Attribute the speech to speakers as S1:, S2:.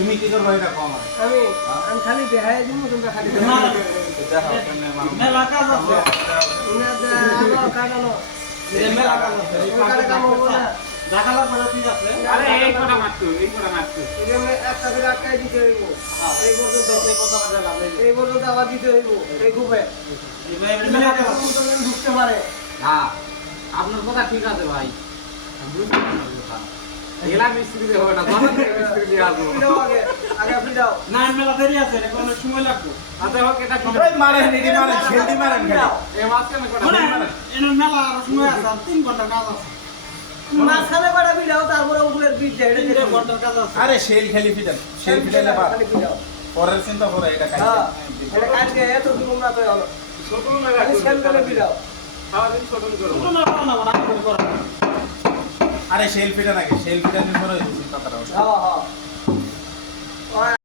S1: তুমি কি করবা এটা কম
S2: আমি আমি খালি দেখাই দিব তোমরা খালি
S3: না।
S1: দেখো কেমনে মানুষ
S3: মেলা কাজ আছে।
S2: কাটানো
S3: এই মেলা কাজ আছে। এই কাম করব না। ঠিক আছে?
S4: আরে এই কটা মারতো এই কটা মারতো।
S2: একটা করে আটকাই দিতে হইব। এই পর্যন্ত
S3: এই কথা লাভ নেই
S2: এই পর্যন্ত আবার দিতে হইব এই গ্রুপে
S3: এই মেলা কাজ
S2: ঢুকতে পারে।
S4: হ্যাঁ আপনার কথা ঠিক আছে ভাই। বুঝতে আপনার কথা এলা মিস্ত্রি দিয়ে হবে না দোকান থেকে মিস্ত্রি দিয়ে আসব।
S2: আগে আগে আপনি দাও।
S3: না মেলা দেরি আছে এটা সময় লাগবে।
S4: তাতে হোক এটা
S1: ওই মারেন এটি মারেন ছেলটি মারেন খালি।
S4: এই মাঝখানে কটা
S3: মানে এর মেলা আর সময় আছে তিন ঘণ্টার কাজ আছে।
S2: মাঝখানে কটা বিড়াও তারপরে উপরের বিট যায় এটা
S3: তিন
S2: দেখুন।
S3: কাজ আছে।
S1: আরে শেল খেলি ফিটান শেল ফিটালে বাদ পরের চিন্তা করে এটা খাই
S2: হ্যাঁ, এটা কালকে এত দূর না তো হলো
S4: ছোট
S2: খালি
S4: ছোট
S3: না না মানে করে করা
S1: আরে সেলফিটা নাকি সেলফিটা নিয়ে পরে চিন্তা করা
S2: হ্যাঁ হ্যাঁ।